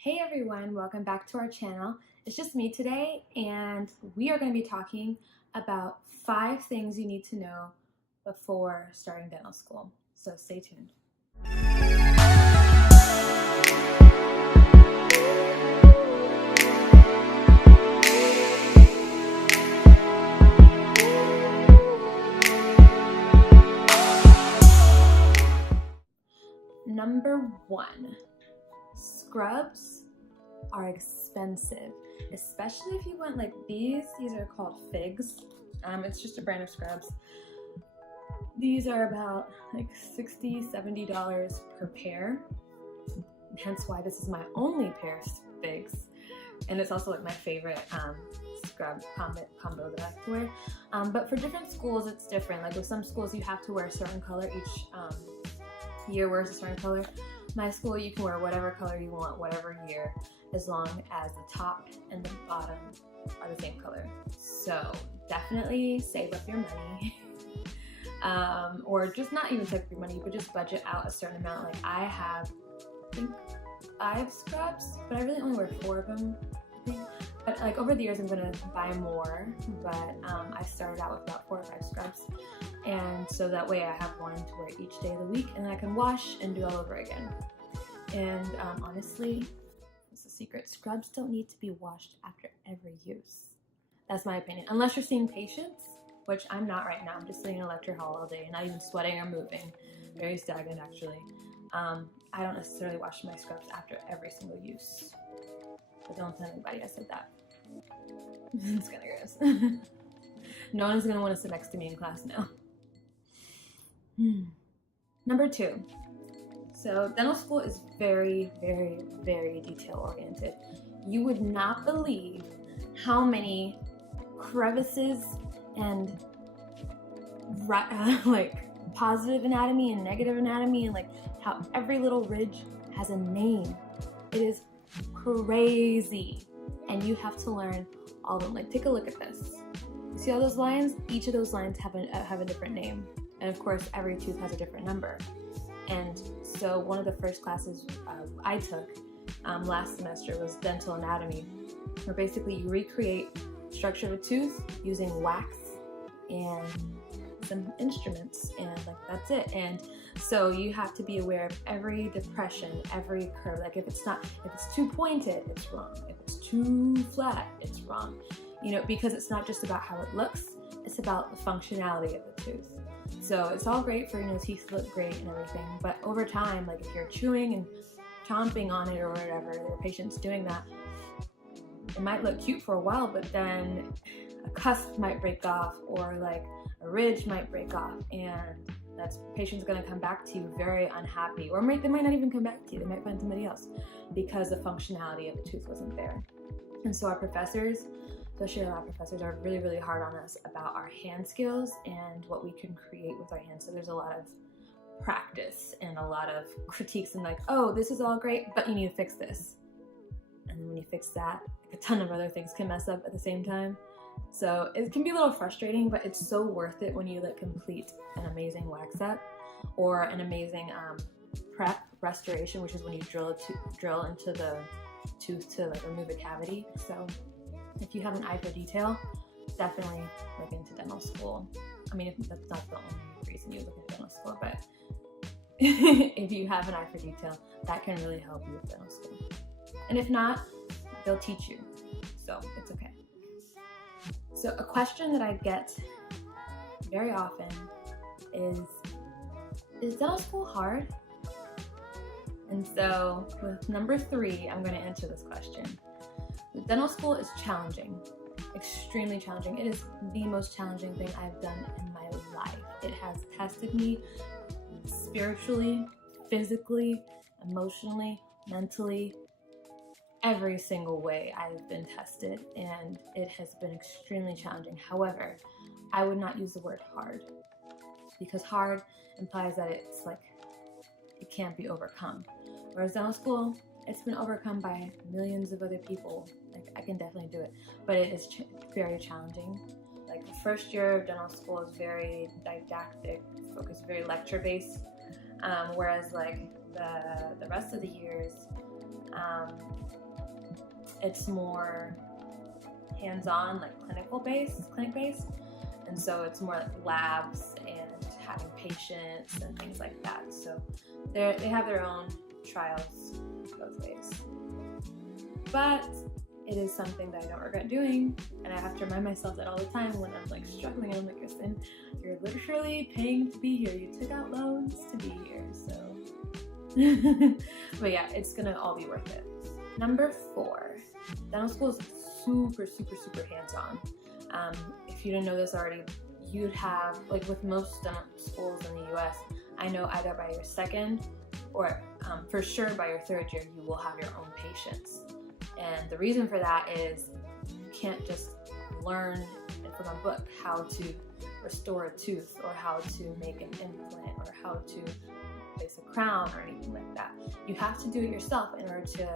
Hey everyone, welcome back to our channel. It's just me today, and we are going to be talking about 5 things you need to know before starting dental school. So stay tuned. Number 1, scrubs are expensive, especially if you want like these. These are called figs. It's just a brand of scrubs. These are about like $60-$70 per pair, hence why this is my only pair of figs, and it's also like my favorite scrub combo that I have to wear. But for different schools it's different. Like with some schools you have to wear a certain color each year, wears a certain color. My school, you can wear whatever color you want, whatever year, as long as the top and the bottom are the same color. So definitely save up your money. Or just not even save up your money, but just budget out a certain amount. Like I have, I think, 5 scrubs, but I really only wear 4 of them, I think. But like over the years I'm gonna buy more, but I started out with about 4 or 5 scrubs. And so that way I have one to wear each day of the week, and then I can wash and do all over again. And honestly, it's a secret, scrubs don't need to be washed after every use. That's my opinion. Unless you're seeing patients, which I'm not right now. I'm just sitting in a lecture hall all day, not even sweating or moving. Very stagnant actually. I don't necessarily wash my scrubs after every single use. But don't tell anybody I said that. It's kind of gross. No one's gonna want to sit next to me in class now. Number 2. So dental school is very, very, very detail oriented. You would not believe how many crevices and like positive anatomy and negative anatomy, and like how every little ridge has a name. It is crazy, and you have to learn all of them. Like take a look at this. You see all those lines? Each of those lines have a different name, and of course every tooth has a different number. And so one of the first classes I took last semester was dental anatomy, where basically you recreate structure of a tooth using wax and some instruments, and like that's it. And so you have to be aware of every depression, every curve. Like if it's too pointed, it's wrong. If it's too flat, it's wrong. You know, because it's not just about how it looks, it's about the functionality of the tooth. So it's all great for, teeth to look great and everything, but over time, like if you're chewing and chomping on it or whatever, your patient's doing that, it might look cute for a while, but then a cusp might break off, or like a ridge might break off, and that patient's gonna come back to you very unhappy, or they might not even come back to you, they might find somebody else because the functionality of the tooth wasn't there. And so our professors, especially our lab professors, are really, really hard on us about our hand skills and what we can create with our hands. So there's a lot of practice and a lot of critiques, and like, oh, this is all great, but you need to fix this. And then when you fix that, like a ton of other things can mess up at the same time. So it can be a little frustrating, but it's so worth it when you like complete an amazing wax set or an amazing prep restoration, which is when you drill into the tooth to like remove a cavity. So if you have an eye for detail, definitely look into dental school. I mean, that's not the only reason you look into dental school, but if you have an eye for detail, that can really help you with dental school. And if not, they'll teach you, so it's okay. So a question that I get very often is dental school hard? And so with number 3, I'm going to answer this question. Dental school is challenging, extremely challenging. It is the most challenging thing I've done in my life. It has tested me spiritually, physically, emotionally, mentally, every single way I've been tested, and it has been extremely challenging. However, I would not use the word hard, because hard implies that it's like it can't be overcome. Whereas dental school, it's been overcome by millions of other people. Like I can definitely do it, but it is very challenging. Like the first year of dental school is very didactic, focused, very lecture based, whereas like the rest of the years, it's more hands-on, like clinic based, and so it's more like labs and having patients and things like that. So they have their own trials both ways, but it is something that I don't regret doing, and I have to remind myself that all the time when I'm like struggling. I'm like, listen, you're literally paying to be here. You took out loans to be here, so. But yeah, it's gonna all be worth it. Number 4, dental school is super hands-on. If you didn't know this already, you'd have, like with most dental schools in the US, I know either by your second or for sure by your 3rd year, you will have your own patients. And the reason for that is you can't just learn from a book how to restore a tooth or how to make an implant or how to place a crown or anything like that. You have to do it yourself in order to,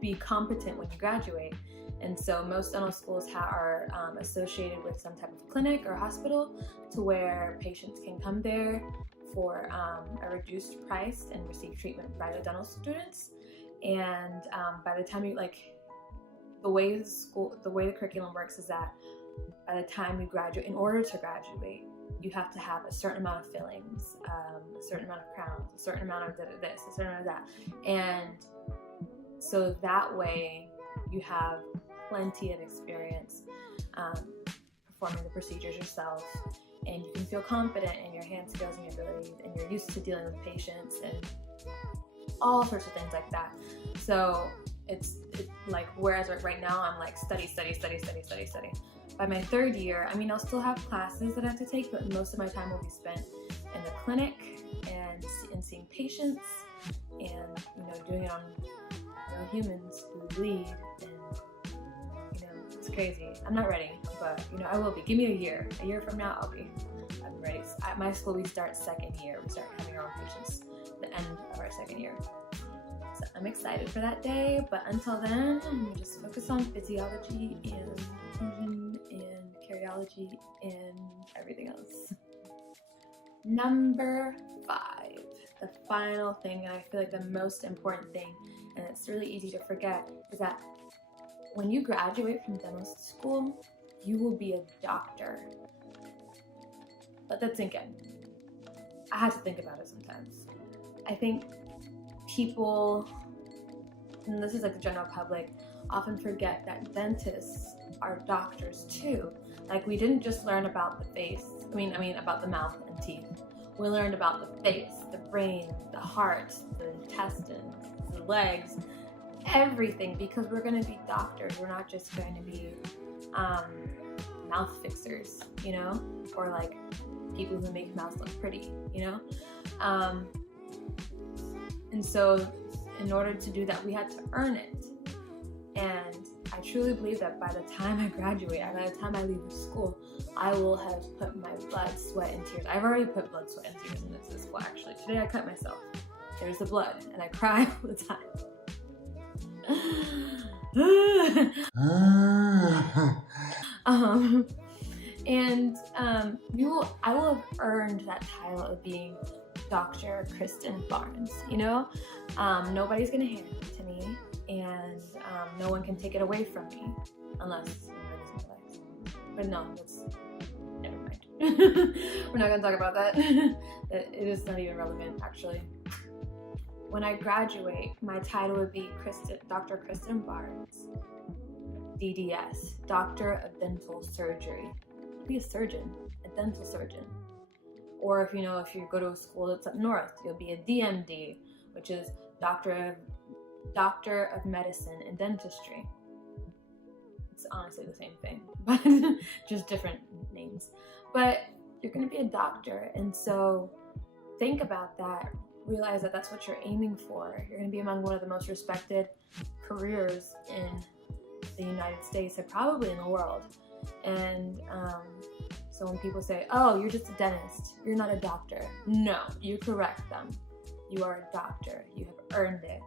be competent when you graduate. And so most dental schools are associated with some type of clinic or hospital to where patients can come there for a reduced price and receive treatment by the dental students. And by the time you the way the curriculum works is that by the time you graduate, in order to graduate, you have to have a certain amount of fillings, a certain amount of crowns, a certain amount of this, a certain amount of that. And so that way you have plenty of experience performing the procedures yourself, and you can feel confident in your hand skills and your abilities, and you're used to dealing with patients and all sorts of things like that. So it's like, whereas right now I'm like study. By my 3rd year, I'll still have classes that I have to take, but most of my time will be spent in the clinic and seeing patients and, doing it on real humans who bleed, and, it's crazy. I'm not ready, but, I will be. Give me a year. A year from now, I'm ready. At my school, we start 2nd year. We start having our own patients at the end of our 2nd year. So I'm excited for that day, but until then, I'm gonna just focus on physiology and occlusion and cardiology and everything else. Number 5, the final thing, and I feel like the most important thing, and it's really easy to forget, is that when you graduate from dental school, you will be a doctor. Let that sink in. I had to think about it sometimes. I think people, and this is like the general public, often forget that dentists are doctors too. Like, we didn't just learn about the face, about the mouth and teeth. We learned about the face, the brain, the heart, the intestines, the legs, everything, because we're going to be doctors. We're not just going to be mouth fixers, or like people who make mouths look pretty, and so in order to do that, we had to earn it. And I truly believe that by the time I graduate, by the time I leave school, I will have put my blood, sweat, and tears. I've already put blood, sweat, and tears into this school, actually. Today I cut myself. There's the blood, and I cry all the time. I will have earned that title of being Dr. Kristen Barnes, Nobody's gonna hand it to me, and no one can take it away from me, unless it isn't life. But no, never mind. We're not gonna talk about that. It is not even relevant, actually. When I graduate, my title would be Dr. Kristen Barnes, DDS, Doctor of Dental Surgery. I'll be a surgeon, a dental surgeon. Or if you go to a school that's up north, you'll be a DMD, which is Doctor of Medicine and Dentistry. It's honestly the same thing, but just different names. But you're going to be a doctor, and so think about that. Realize that that's what you're aiming for. You're going to be among one of the most respected careers in the United States and probably in the world. And so when people say, oh, you're just a dentist, you're not a doctor. No, you correct them. You are a doctor. You have earned it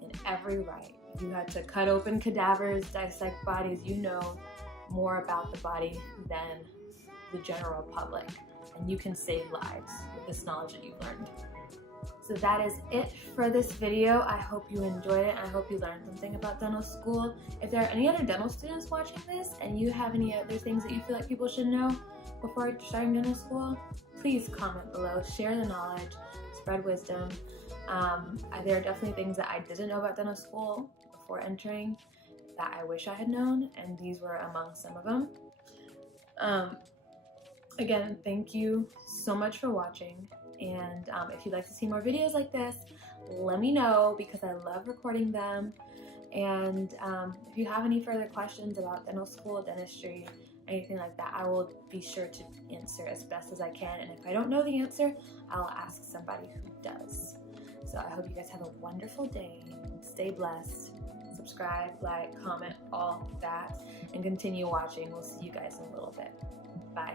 in every right. You had to cut open cadavers, dissect bodies. You know more about the body than the general public. And you can save lives with this knowledge that you've learned. So that is it for this video. I hope you enjoyed it. I hope you learned something about dental school. If there are any other dental students watching this and you have any other things that you feel like people should know before starting dental school, please comment below, share the knowledge, spread wisdom. There are definitely things that I didn't know about dental school before entering that I wish I had known, and these were among some of them. Again, thank you so much for watching. And if you'd like to see more videos like this, let me know because I love recording them. And if you have any further questions about dental school, dentistry, anything like that, I will be sure to answer as best as I can. And if I don't know the answer, I'll ask somebody who does. So I hope you guys have a wonderful day. Stay blessed. Subscribe, like, comment, all that, and continue watching. We'll see you guys in a little bit. Bye.